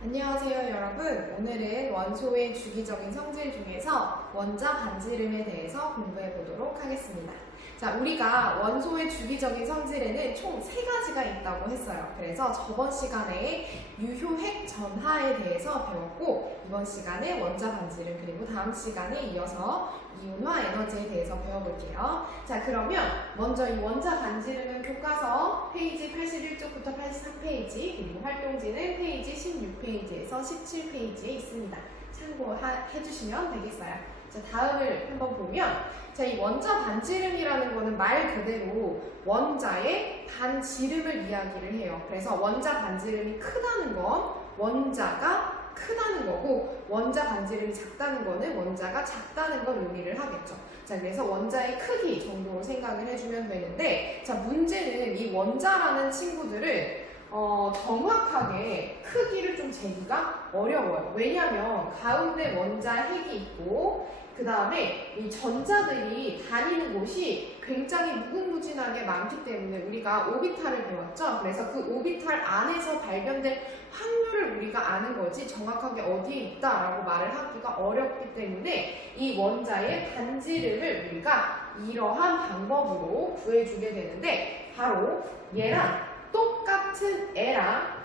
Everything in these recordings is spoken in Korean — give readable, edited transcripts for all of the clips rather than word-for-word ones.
안녕하세요 여러분. 오늘은 원소의 주기적인 성질 중에서 원자 반지름에 대해서 공부해 보도록 하겠습니다. 자, 우리가 원소의 주기적인 성질에는 총 3가지가 있다고 했어요. 그래서 저번 시간에 유효핵 전하에 대해서 배웠고, 이번 시간에 원자 반지름, 그리고 다음 시간에 이어서 이온화 에너지에 대해서 배워볼게요. 자, 그러면 먼저 이 원자 반지름은 교과서 페이지 81쪽부터 83페이지, 그리고 활동지는 페이지 16페이지에서 17페이지에 있습니다. 참고해 주시면 되겠어요. 자, 다음을 한번 보면, 자, 이 원자 반지름이라는 거는 말 그대로 원자의 반지름을 이야기를 해요. 그래서 원자 반지름이 크다는 건 원자가 크다는 거고, 원자 반지름이 작다는 거는 원자가 작다는 걸 의미를 하겠죠. 자, 그래서 원자의 크기 정도로 생각을 해주면 되는데, 자, 문제는 이 원자라는 친구들을 정확하게 크기를 좀 재기가 어려워요. 왜냐하면 가운데 원자 핵이 있고, 그 다음에 이 전자들이 다니는 곳이 굉장히 무궁무진하게 많기 때문에 우리가 오비탈을 배웠죠. 그래서 그 오비탈 안에서 발견될 확률을 우리가 아는 거지 정확하게 어디에 있다라고 말을 하기가 어렵기 때문에 이 원자의 반지름을 우리가 이러한 방법으로 구해주게 되는데, 바로 얘랑 똑같은 애랑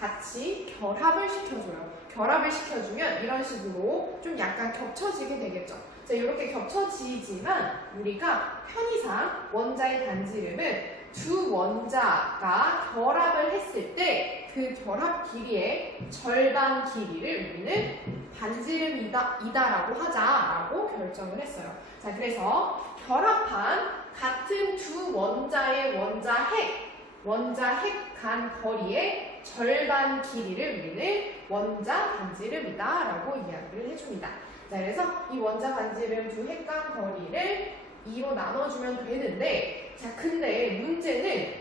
같이 결합을 시켜줘요. 결합을 시켜주면 이런 식으로 좀 약간 겹쳐지게 되겠죠. 자, 이렇게 겹쳐지지만 우리가 편의상 원자의 반지름은 두 원자가 결합을 했을 때 그 결합 길이의 절반 길이를 우리는 반지름이다라고 하자라고 결정을 했어요. 자, 그래서 결합한 같은 두 원자의 원자 핵 간 거리의 절반 길이를 우리는 원자 반지름이다라고 이야기를 해줍니다. 자, 그래서 이 원자 반지름 두 핵 간 거리를 2로 나눠주면 되는데, 자, 근데 문제는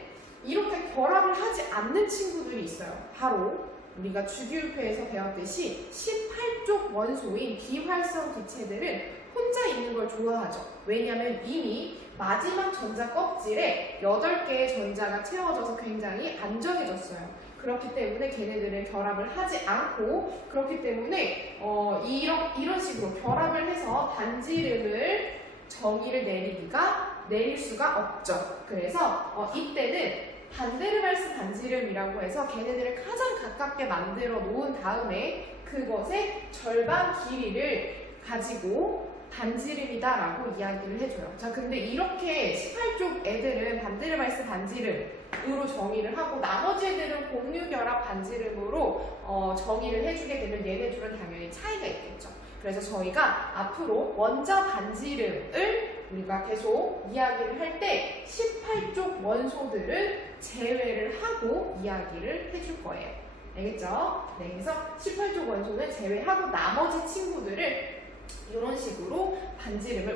이렇게 결합을 하지 않는 친구들이 있어요. 바로 우리가 주기율표에서 배웠듯이 18족 원소인 비활성 기체들은 혼자 있는 걸 좋아하죠. 왜냐하면 이미 마지막 전자 껍질에 8개의 전자가 채워져서 굉장히 안정해졌어요. 그렇기 때문에 걔네들은 결합을 하지 않고, 그렇기 때문에 이런 식으로 결합을 해서 반지름을 정의를 내릴 수가 없죠. 그래서 이때는 반데르발스 반지름이라고 해서 걔네들을 가장 가깝게 만들어 놓은 다음에 그것의 절반 길이를 가지고 반지름이다라고 이야기를 해줘요. 자, 근데 이렇게 18쪽 애들은 반데르발스 반지름으로 정의를 하고, 나머지 애들은 공유결합 반지름으로 정의를 해주게 되면 얘네 둘은 당연히 차이가 있겠죠. 그래서 저희가 앞으로 원자 반지름을 우리가 계속 이야기를 할 때 18쪽 원소들은 제외를 하고 이야기를 해줄 거예요. 알겠죠? 네, 그래서 18쪽 원소는 제외하고 나머지 친구들을 이런 식으로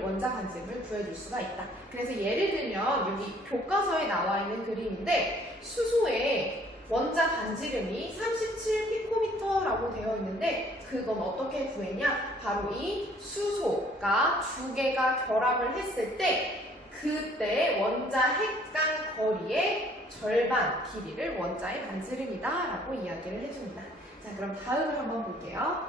원자 반지름을 구해줄 수가 있다. 그래서 예를 들면 여기 교과서에 나와 있는 그림인데, 수소의 원자 반지름이 37피코미터라고 되어 있는데, 그건 어떻게 구했냐? 바로 이 수소가 두 개가 결합을 했을 때 그때 원자 핵 간 거리의 절반 길이를 원자의 반지름이다 라고 이야기를 해줍니다. 자, 그럼 다음을 한번 볼게요.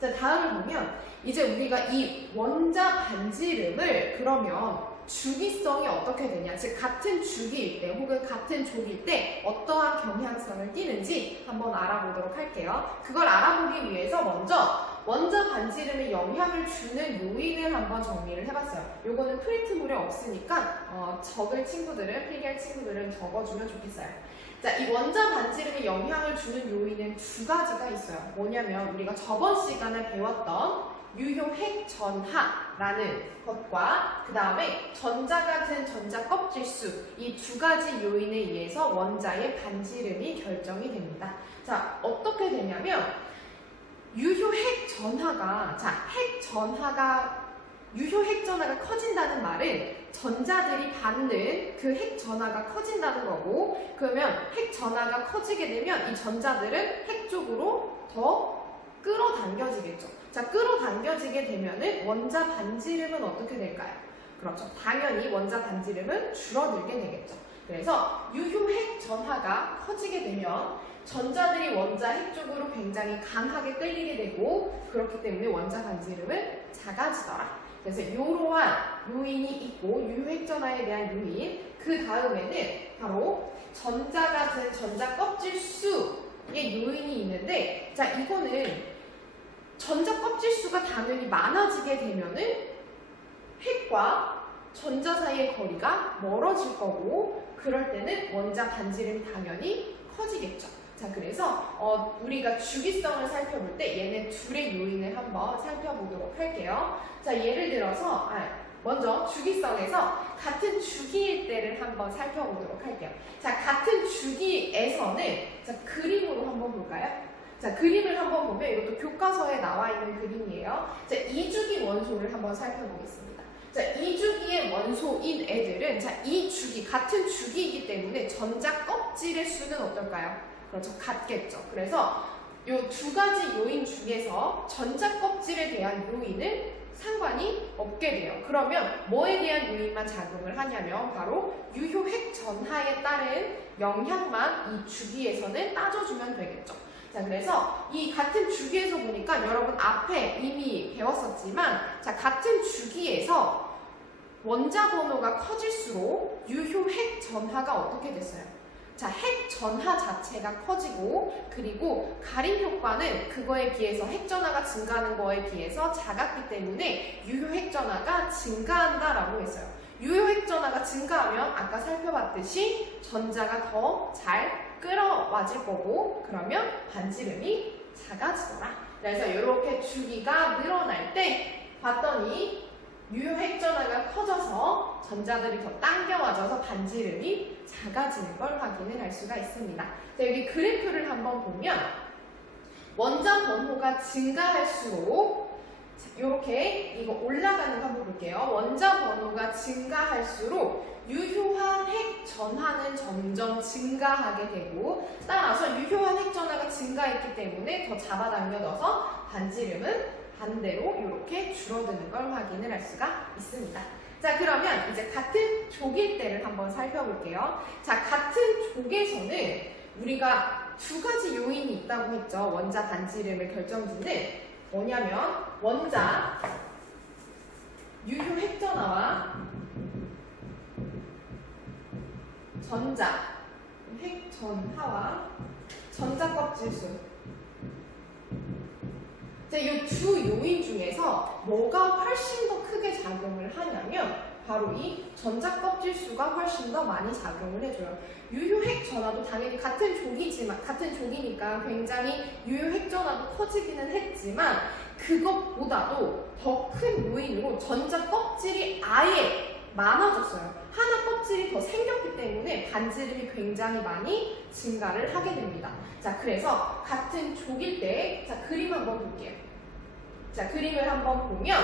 자, 다음을 보면 이제 우리가 이 원자 반지름을 그러면 주기성이 어떻게 되냐, 즉 같은 주기일 때 혹은 같은 족일 때 어떠한 경향성을 띠는지 한번 알아보도록 할게요. 그걸 알아보기 위해서 먼저 원자 반지름에 영향을 주는 요인을 한번 정리를 해봤어요. 요거는 프린트물에 없으니까 적을 친구들은, 필기할 친구들은 적어주면 좋겠어요. 자, 이 원자 반지름에 영향을 주는 요인은 2가지가 있어요. 뭐냐면 우리가 저번 시간에 배웠던 유효핵 전하라는 것과 그 다음에 전자 같은 전자 껍질수, 이 2가지 요인에 의해서 원자의 반지름이 결정이 됩니다. 자, 어떻게 되냐면 유효핵 전하가 커진다는 말은 전자들이 받는 그 핵 전하가 커진다는 거고, 그러면 핵 전하가 커지게 되면 이 전자들은 핵 쪽으로 더 끌어당겨지겠죠. 자, 끌어당겨지게 되면은 원자 반지름은 어떻게 될까요? 그렇죠. 당연히 원자 반지름은 줄어들게 되겠죠. 그래서 유효핵 전하가 커지게 되면 전자들이 원자 핵 쪽으로 굉장히 강하게 끌리게 되고 그렇기 때문에 원자 반지름은 작아지더라. 그래서 이러한 요인이 있고 유효 핵전하에 대한 요인, 그 다음에는 바로 전자 같은 전자 껍질 수의 요인이 있는데, 자, 이거는 전자 껍질 수가 당연히 많아지게 되면은 핵과 전자 사이의 거리가 멀어질 거고, 그럴 때는 원자 반지름이 당연히 커지겠죠. 자, 그래서 우리가 주기성을 살펴볼 때 얘네 둘의 요인을 한번 살펴보도록 할게요. 자, 예를 들어서 먼저 주기성에서 같은 주기일 때를 한번 살펴보도록 할게요. 자, 같은 주기에서는 자, 그림으로 한번 볼까요? 자, 그림을 한번 보면 이것도 교과서에 나와 있는 그림이에요. 자, 2주기 원소를 한번 살펴보겠습니다. 자, 2주기의 원소인 애들은 자, 이 주기, 같은 주기이기 때문에 전자 껍질의 수는 어떨까요? 그렇죠. 같겠죠. 그래서 이 두 가지 요인 중에서 전자 껍질에 대한 요인은 상관이 없게 돼요. 그러면 뭐에 대한 요인만 작용을 하냐면 바로 유효 핵 전하에 따른 영향만 이 주기에서는 따져주면 되겠죠. 자, 그래서 이 같은 주기에서 보니까 여러분 앞에 이미 배웠었지만 자, 같은 주기에서 원자 번호가 커질수록 유효 핵 전하가 어떻게 됐어요? 자, 핵 전하 자체가 커지고, 그리고 가림 효과는 그거에 비해서 핵 전하가 증가하는 거에 비해서 작았기 때문에 유효 핵 전하가 증가한다라고 했어요. 유효 핵 전하가 증가하면 아까 살펴봤듯이 전자가 더 잘 끌어와질 거고, 그러면 반지름이 작아지더라. 그래서 이렇게 주기가 늘어날 때 봤더니 유효 핵 전하가 커져서 전자들이 더 당겨와져서 반지름이 작아지는 걸 확인을 할 수가 있습니다. 자, 여기 그래프를 한번 보면 원자 번호가 증가할수록 이렇게 이거 올라가는 거 한번 볼게요. 원자 번호가 증가할수록 유효한 핵 전하는 점점 증가하게 되고, 따라서 유효한 핵 전하가 증가했기 때문에 더 잡아당겨져서 반지름은 반대로 이렇게 줄어드는 걸 확인을 할 수가 있습니다. 자, 그러면 이제 같은 족일 때를 한번 살펴볼게요. 자, 같은 족에서는 우리가 두 가지 요인이 있다고 했죠. 원자 반지름을 결정짓는 뭐냐면 원자 유효 핵전하와 전자 핵전하와 전자 껍질수. 자, 이 두 요인 중에서 뭐가 훨씬 더 크게 작용을 하냐면 바로 이 전자 껍질 수가 훨씬 더 많이 작용을 해줘요. 유효 핵 전하도 당연히 같은 족이니까 굉장히 유효 핵 전하도 커지기는 했지만 그것보다도 더 큰 요인으로 전자 껍질이 아예 많아졌어요. 하나 껍질이 더 생겼기 때문에 반지름이 굉장히 많이 증가를 하게 됩니다. 자, 그래서 같은 족일 때, 자, 그림 한번 볼게요. 자, 그림을 한번 보면,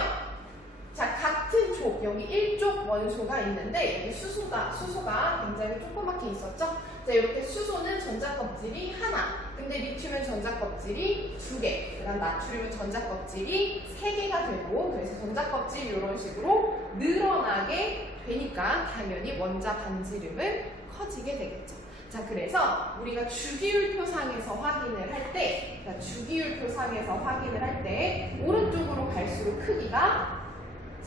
자, 같은 족, 여기 1족 원소가 있는데, 여기 수소가 굉장히 조그맣게 있었죠? 자, 이렇게 수소는 전자 껍질이 하나, 근데 리튬은 전자 껍질이 2개, 그 다음 나트륨은 전자 껍질이 3개가 되고, 그래서 전자 껍질이 이런 식으로 늘어나게 되니까 당연히 원자 반지름은 커지게 되겠죠. 자, 그래서 우리가 주기율표상에서 확인을 할 때, 주기율표상에서 확인을 할 때 오른쪽으로 갈수록 크기가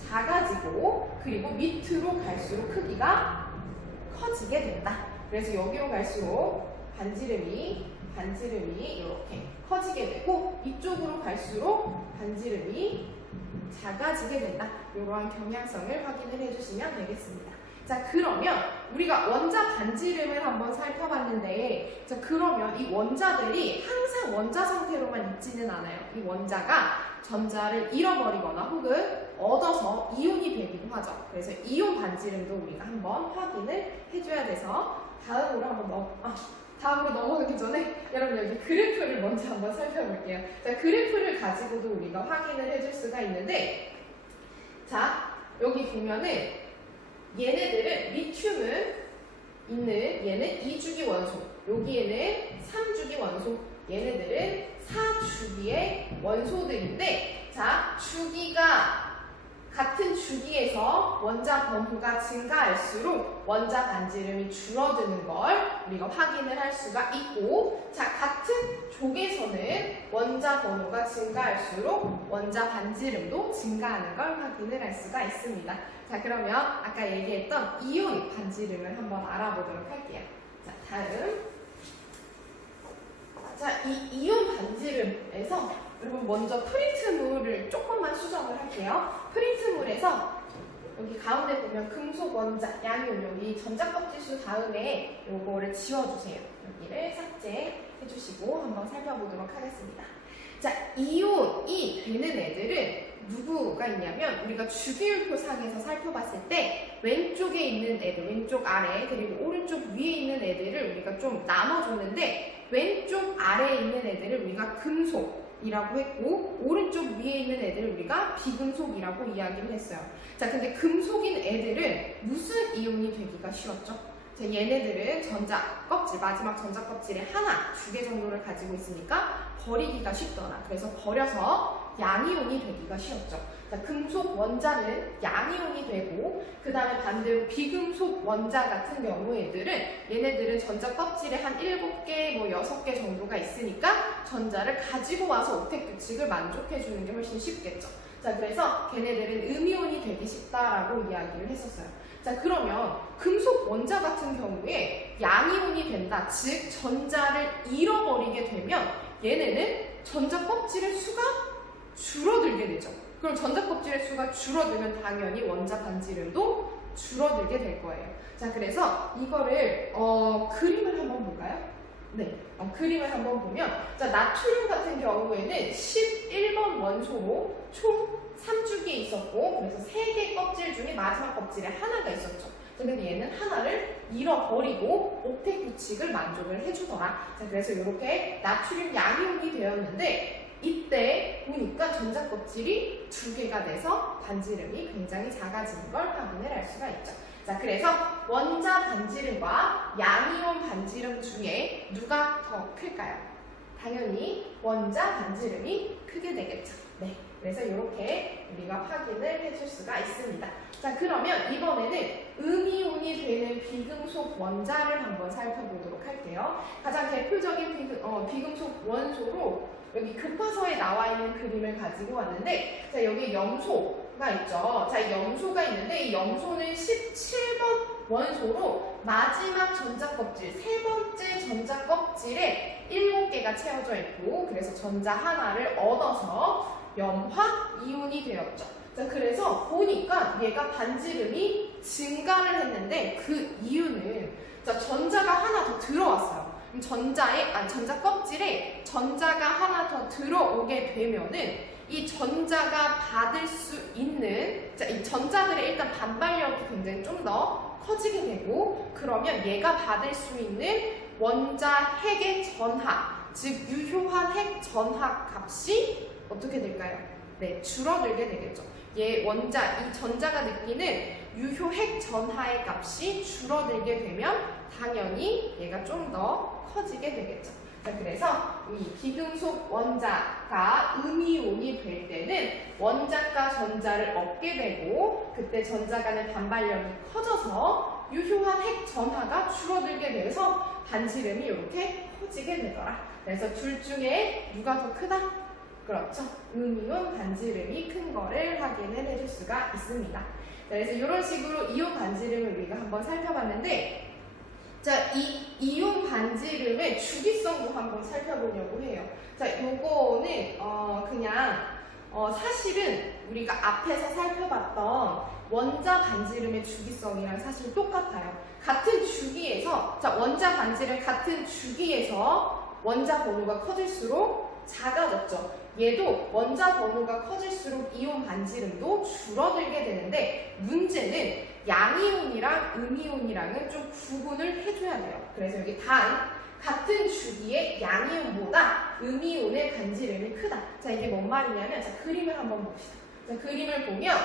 작아지고, 그리고 밑으로 갈수록 크기가 커지게 된다. 그래서 여기로 갈수록 반지름이 이렇게 커지게 되고, 이쪽으로 갈수록 반지름이 작아지게 된다. 이러한 경향성을 확인을 해주시면 되겠습니다. 자, 그러면 우리가 원자 반지름을 한번 살펴봤는데, 자, 그러면 이 원자들이 항상 원자 상태로만 있지는 않아요. 이 원자가 전자를 잃어버리거나 혹은 얻어서 이온이 되기도 하죠. 그래서 이온 반지름도 우리가 한번 확인을 해줘야 돼서 다음으로 넘어가기 전에 여러분 여기 그래프를 먼저 한번 살펴볼게요. 자, 그래프를 가지고도 우리가 확인을 해줄 수가 있는데, 자, 여기 보면은 얘네들은 리튬은 얘는 2주기 원소, 여기에는 3주기 원소, 얘네들은 4주기의 원소들인데, 자, 주기가 같은 주기에서 원자 번호가 증가할수록 원자 반지름이 줄어드는 걸 우리가 확인을 할 수가 있고, 자, 같은 족에서는 원자 번호가 증가할수록 원자 반지름도 증가하는 걸 확인을 할 수가 있습니다. 자, 그러면 아까 얘기했던 이온 반지름을 한번 알아보도록 할게요. 자, 다음. 자, 이 이온 반지름에서 여러분 먼저 프린트물을 조금만 수정을 할게요. 프린트물에서 여기 가운데 보면 금속 원자, 양이온, 여기 전자껍질수 다음에 요거를 지워주세요. 여기를 삭제해 주시고 한번 살펴보도록 하겠습니다. 자, 이온이 되는 애들은 누구가 있냐면 우리가 주기율표상에서 살펴봤을 때 왼쪽에 있는 애들, 왼쪽 아래 그리고 오른쪽 위에 있는 애들을 우리가 좀 나눠줬는데 왼쪽 아래에 있는 애들을 우리가 금속이라고 했고 오른쪽 위에 있는 애들을 우리가 비금속이라고 이야기를 했어요. 자, 근데 금속인 애들은 무슨 이온이 되기가 쉬웠죠? 자, 얘네들은 전자 껍질, 마지막 전자 껍질에 하나, 2개 정도를 가지고 있으니까 버리기가 쉽더라. 그래서 버려서 양이온이 되기가 쉬웠죠. 자, 금속 원자는 양이온이 되고 그 다음에 반대로 비금속 원자 같은 경우에들은 얘네들은 전자 껍질에 한 7개, 뭐 6개 정도가 있으니까 전자를 가지고 와서 옥텟 규칙을 만족해 주는 게 훨씬 쉽겠죠. 자, 그래서 걔네들은 음이온이 되기 쉽다라고 이야기를 했었어요. 자, 그러면 금속 원자 같은 경우에 양이온이 된다. 즉 전자를 잃어버리게 되면 얘네는 전자 껍질의 수가 줄어들게 되죠. 그럼 전자 껍질의 수가 줄어들면 당연히 원자 반지름도 줄어들게 될 거예요. 자, 그래서 이거를 그림을 한번 볼까요? 네, 그림을 한번 보면 자, 나트륨 같은 경우에는 11번 원소로 총 3주기에 있었고 그래서 3개 껍질 중에 마지막 껍질에 하나가 있었죠. 근데 얘는 하나를 잃어버리고 옥텟 규칙을 만족을 해주더라. 자, 그래서 이렇게 나트륨 양이온이 되었는데 이때 보니까 전자 껍질이 2개가 돼서 반지름이 굉장히 작아지는 걸 확인을 할 수가 있죠. 자, 그래서 원자 반지름과 양이온 반지름 중에 누가 더 클까요? 당연히 원자 반지름이 크게 되겠죠. 네, 그래서 이렇게 우리가 확인을 해줄 수가 있습니다. 자, 그러면 이번에는 음이온이 되는 비금속 원자를 한번 살펴보도록 할게요. 가장 대표적인 비금속 원소로 여기 교과서에 나와 있는 그림을 가지고 왔는데, 자, 여기 염소가 있죠. 자, 염소가 있는데 이 염소는 17번 원소로 마지막 전자 껍질, 3번째 전자 껍질에 7개가 채워져 있고 그래서 전자 하나를 얻어서 염화 이온이 되었죠. 자, 그래서 보니까 얘가 반지름이 증가를 했는데 그 이유는 자, 전자가 하나 더 들어왔어요. 전자 껍질에 전자가 하나 더 들어오게 되면은 이 전자가 받을 수 있는 자, 이 전자들의 일단 반발력이 굉장히 좀 더 커지게 되고 그러면 얘가 받을 수 있는 원자 핵의 전하, 즉 유효한 핵 전하 값이 어떻게 될까요? 네, 줄어들게 되겠죠. 이 전자가 느끼는 유효 핵 전하의 값이 줄어들게 되면 당연히 얘가 좀 더 커지게 되겠죠. 자, 그래서 이 비금속 원자가 음이온이 될 때는 원자과 전자를 얻게 되고 그때 전자 간의 반발력이 커져서 유효한 핵 전하가 줄어들게 돼서 반지름이 이렇게 커지게 되더라. 그래서 둘 중에 누가 더 크다? 그렇죠. 음이온 반지름이 큰 거를 확인을 해줄 수가 있습니다. 자, 그래서 이런 식으로 이온 반지름을 우리가 한번 살펴봤는데 자, 이 이온 반지름의 주기성도 한번 살펴보려고 해요. 자, 요거는 사실은 우리가 앞에서 살펴봤던 원자 반지름의 주기성이랑 사실 똑같아요. 같은 주기에서 자, 원자 반지름 같은 주기에서 원자 번호가 커질수록 작아졌죠. 얘도 원자 번호가 커질수록 이온 반지름도 줄어들게 되는데 문제는 양이온이랑 음이온이랑은 좀 구분을 해줘야 돼요. 그래서 여기 단 같은 주기에 양이온보다 음이온의 반지름이 크다. 자, 이게 뭔 말이냐면 자, 그림을 한번 봅시다. 자, 그림을 보면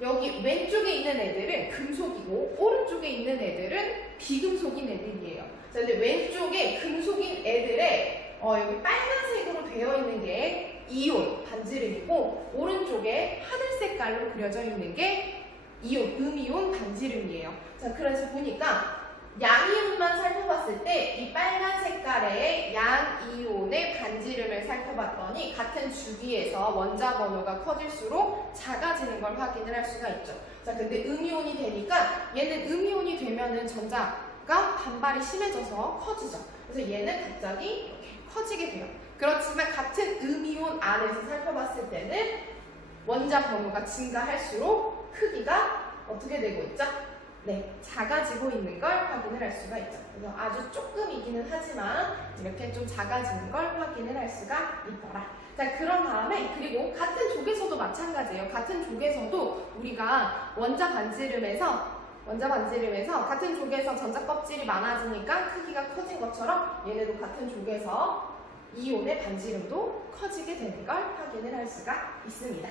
여기 왼쪽에 있는 애들은 금속이고 오른쪽에 있는 애들은 비금속인 애들이에요. 자, 근데 왼쪽에 금속인 애들의 여기 빨간색으로 되어 있는 게 이온 반지름이고 오른쪽에 하늘 색깔로 그려져 있는 게 이온, 음이온 반지름이에요. 자, 그래서 보니까 양이온만 살펴봤을 때 이 빨간 색깔의 양이온의 반지름을 살펴봤더니 같은 주기에서 원자 번호가 커질수록 작아지는 걸 확인을 할 수가 있죠. 자, 근데 음이온이 되니까 얘는 음이온이 되면은 전자가 반발이 심해져서 커지죠. 그래서 얘는 갑자기 이렇게 커지게 돼요. 그렇지만 같은 음이온 안에서 살펴봤을 때는 원자 번호가 증가할수록 크기가 어떻게 되고 있죠? 네, 작아지고 있는 걸 확인을 할 수가 있죠. 그래서 아주 조금이기는 하지만 이렇게 좀 작아지는 걸 확인을 할 수가 있더라. 자, 그런 다음에 그리고 같은 족에서도 마찬가지예요. 같은 족에서도 우리가 원자 반지름에서 같은 족에서 전자 껍질이 많아지니까 크기가 커진 것처럼 얘네도 같은 족에서 이온의 반지름도 커지게 되는 걸 확인을 할 수가 있습니다.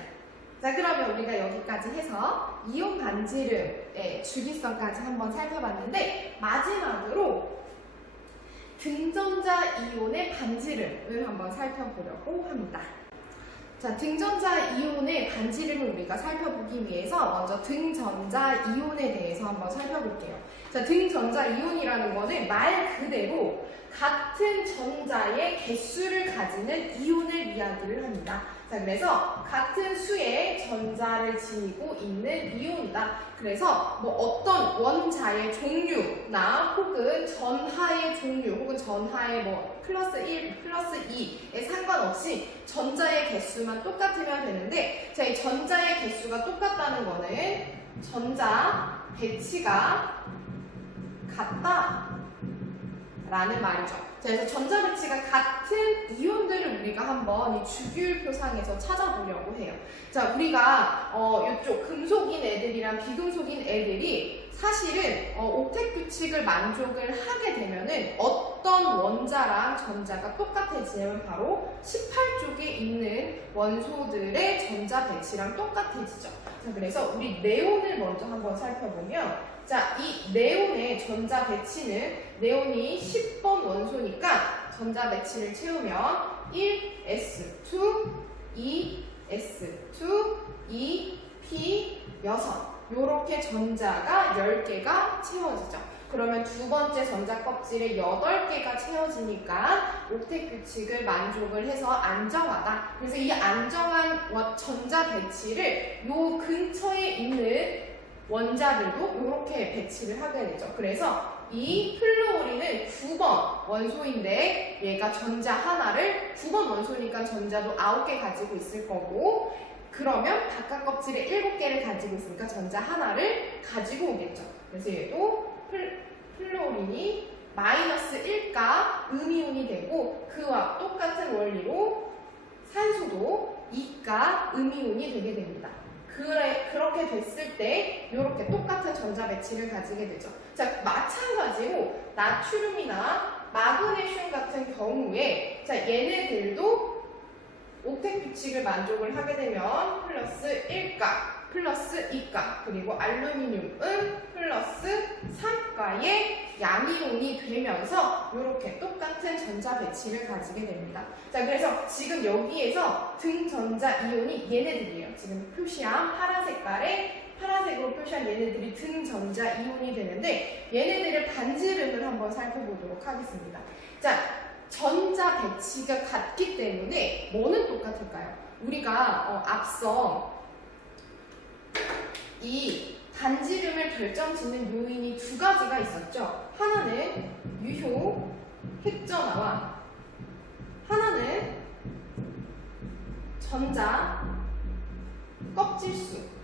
자, 그러면 우리가 여기까지 해서 이온 반지름의 주기성까지 한번 살펴봤는데 마지막으로 등전자 이온의 반지름을 한번 살펴보려고 합니다. 자, 등전자 이온의 반지름을 우리가 살펴보기 위해서 먼저 등전자 이온에 대해서 한번 살펴볼게요. 자, 등전자 이온이라는 거는 말 그대로 같은 전자의 개수를 가지는 이온을 이야기를 합니다. 자, 그래서 같은 수의 전자를 지니고 있는 이온이다. 그래서 뭐 어떤 원자의 종류나 혹은 전하의 종류 혹은 전하의 뭐 플러스 1, 플러스 2에 상관없이 전자의 개수만 똑같으면 되는데, 자, 이 전자의 개수가 똑같다는 거는 전자 배치가 같다 라는 말이죠. 자, 그래서 전자 배치가 같은 이온들을 우리가 한번 이 주기율표상에서 찾아보려고 해요. 자, 우리가 이쪽 금속인 애들이랑 비금속인 애들이 사실은 옥텟 규칙을 만족을 하게 되면은 어떤 원자랑 전자가 똑같아지냐면 바로 18쪽에 있는 원소들의 전자 배치랑 똑같아지죠. 자, 그래서 우리 네온을 먼저 한번 살펴보면, 자, 이 네온의 전자 배치는 네온이 10번 원소니까 전자 배치를 채우면 1s2, 2s2, 2p, 6 요렇게 전자가 10개가 채워지죠. 그러면 두 번째 전자 껍질에 8개가 채워지니까 옥텟 규칙을 만족을 해서 안정하다. 그래서 이 안정한 전자 배치를 요 근처에 있는 원자들도 이렇게 배치를 하게 되죠. 그래서 이 플루오린은 9번 원소인데 얘가 전자 하나를 9번 원소니까 전자도 9개 가지고 있을 거고, 그러면 바깥 껍질에 7개를 가지고 있으니까 전자 하나를 가지고 오겠죠. 그래서 얘도 플루오린이 마이너스 1가 음이온이 되고, 그와 똑같은 원리로 산소도 2가 음이온이 되게 됩니다. 그렇게 됐을 때 이렇게 똑같은 전자 배치를 가지게 되죠. 자, 마찬가지로 나트륨이나 마그네슘 같은 경우에 자, 얘네들도 옥텟 규칙을 만족을 하게 되면 플러스 1가, 플러스 2가, 그리고 알루미늄은 플러스 3가의 양이온이 되면서 이렇게 똑같은 전자 배치를 가지게 됩니다. 자, 그래서 지금 여기에서 등전자 이온이 얘네들이에요. 지금 표시한 파란 파란색으로 표시한 얘네들이 등전자 이온이 되는데, 얘네들의 반지름을 한번 살펴보도록 하겠습니다. 자, 전자 배치가 같기 때문에 뭐는 똑같을까요? 우리가 앞서 이 반지름을 결정짓는 요인이 두 가지가 있었죠. 하나는 유효 핵전하와 하나는 전자 껍질수.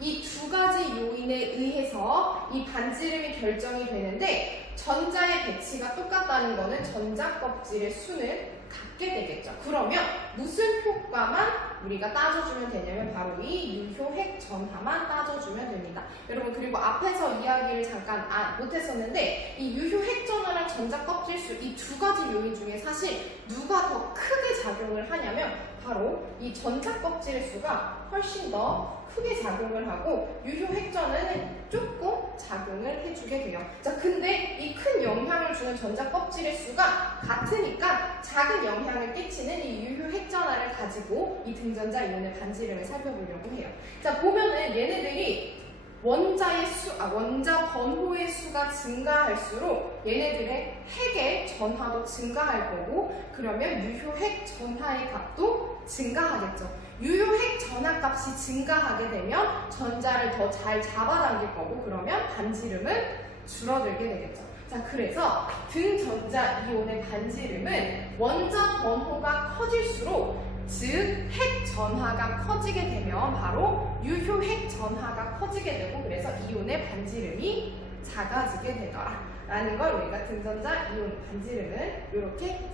이 두 가지 요인에 의해서 이 반지름이 결정이 되는데, 전자의 배치가 똑같다는 거는 전자 껍질의 수는 같게 되겠죠. 그러면 무슨 효과만 우리가 따져주면 되냐면 바로 이 유효핵 전하만 따져주면 됩니다. 여러분, 그리고 앞에서 이야기를 잠깐 못했었는데 이 유효핵 전하랑 전자 껍질수 이 두 가지 요인 중에 사실 누가 더 크게 작용을 하냐면 바로 이 전자 껍질의 수가 훨씬 더 크게 작용을 하고 유효핵 전하는 조금 작용을 해주게 돼요. 자, 근데 이 큰 영향을 주는 전자 껍질의 수가 같으니까 작은 영향을 끼치는 이 유효핵 전하를 가지고 이 등전자 이온의 반지름을 살펴보려고 해요. 자, 보면은 얘네들이 원자 번호의 수가 증가할수록 얘네들의 핵의 전하도 증가할 거고, 그러면 유효핵 전하의 값도 증가하겠죠. 유효핵 전하 값이 증가하게 되면 전자를 더 잘 잡아당길 거고, 그러면 반지름은 줄어들게 되겠죠. 자, 그래서 등전자 이온의 반지름은 원자 번호가 커질수록, 즉 핵 전하가 커지게 되면 바로 유효핵 전하가 커지게 되고, 그래서 이온의 반지름이 작아지게 되더라 라는 걸 우리가 등전자 이온 반지름을 이렇게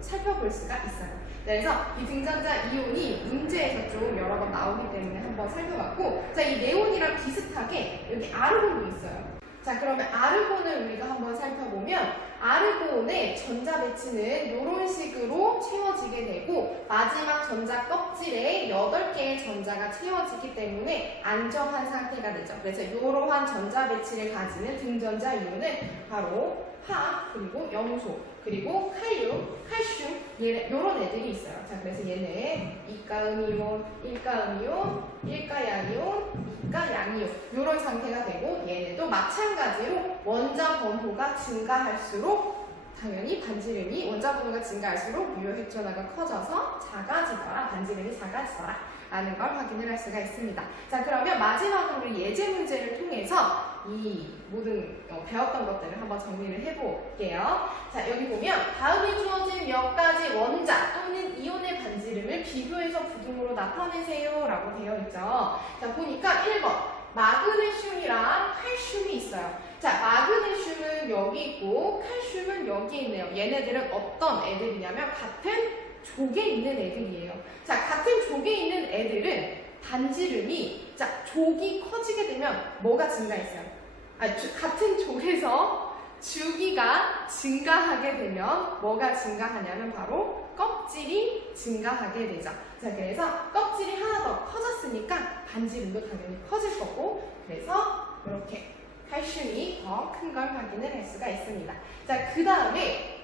살펴볼 수가 있어요. 그래서 이 등전자 이온이 문제에서 좀 여러 번 나오기 때문에 한번 살펴봤고, 자, 이 네온이랑 비슷하게 여기 아르곤도 있어요. 자, 그러면 아르곤을 우리가 한번 살펴보면, 아르곤의 전자 배치는 이런 식으로 채워지게 되고, 마지막 전자 껍질에 8개의 전자가 채워지기 때문에 안정한 상태가 되죠. 그래서 이러한 전자 배치를 가지는 등전자 이온은 바로 화학, 그리고 염소, 그리고 칼륨, 칼슘, 이런 애들이 있어요. 자, 그래서 얘네 이가음이온, 일가음이온, 일가양이온, 이가양이온 이런 상태가 되고, 얘네도 마찬가지로 원자 번호가 증가할수록 당연히 반지름이, 원자 번호가 증가할수록 유효핵 전하가 커져서 작아지더라, 반지름이 작아지더라 라는 걸 확인을 할 수가 있습니다. 자, 그러면 마지막으로 예제 문제를 통해서 이 모든 배웠던 것들을 한번 정리를 해볼게요. 자, 여기 보면 다음에 주어진 몇 가지 원자 또는 이온의 반지름을 비교해서 부등호로 나타내세요 라고 되어 있죠. 자, 보니까 1번 마그네슘이랑 칼슘이 있어요. 자, 마그네슘은 여기 있고 칼슘은 여기 있네요. 얘네들은 어떤 애들이냐면 같은 족에 있는 애들이에요. 자, 같은 족에 있는 애들은 반지름이, 자, 족이 커지게 되면 뭐가 증가했어요? 같은 족에서 주기가 증가하게 되면 뭐가 증가하냐면 바로 껍질이 증가하게 되죠. 자, 그래서 껍질이 하나 더 커졌으니까 반지름도 당연히 커질 거고, 그래서 이렇게 칼슘이 더 큰 걸 확인을 할 수가 있습니다. 자, 그 다음에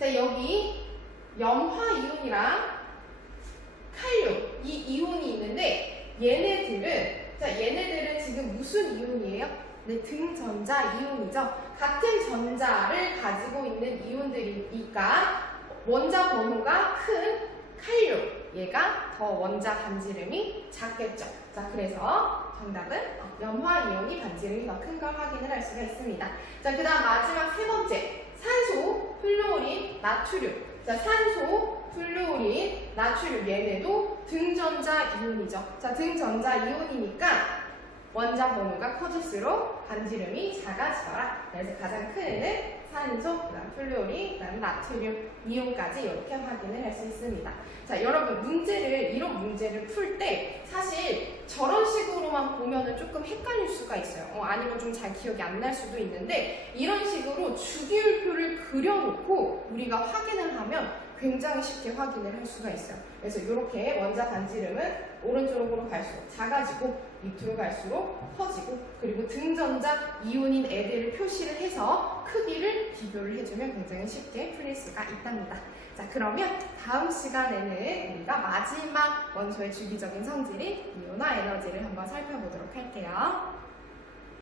자, 여기 염화이온이랑 칼륨 이 이온이 있는데, 얘네들은 지금 무슨 이온이에요? 네, 등전자 이온이죠. 같은 전자를 가지고 있는 이온들이니까 원자 번호가 큰 칼륨, 얘가 더 원자 반지름이 작겠죠. 자, 그래서 정답은 염화이온이 반지름이 더 큰 걸 확인을 할 수가 있습니다. 자, 그 다음 마지막 세 번째, 산소, 플루오린, 나트륨. 자, 산소, 플루오린, 나트륨, 얘네도 등전자 이온이죠. 자, 등전자 이온이니까 원자 번호가 커질수록 반지름이 작아지더라. 그래서 가장 큰 애는 산소, 그다음 플루오린, 그다음 나트륨 이온까지 이렇게 확인을 할 수 있습니다. 자, 여러분 이런 문제를 풀 때 사실 저런 식으로만 보면은 조금 헷갈릴 수가 있어요. 아니면 좀 잘 기억이 안 날 수도 있는데, 이런 식으로 주기율표를 그려놓고 우리가 확인을 하면 굉장히 쉽게 확인을 할 수가 있어요. 그래서 이렇게 원자 반지름은 오른쪽으로 갈수록 작아지고 밑으로 갈수록 커지고, 그리고 등전자 이온인 애들을 표시를 해서 크기를 비교를 해주면 굉장히 쉽게 풀릴 수가 있답니다. 자, 그러면 다음 시간에는 우리가 마지막 원소의 주기적인 성질인 이온화 에너지를 한번 살펴보도록 할게요.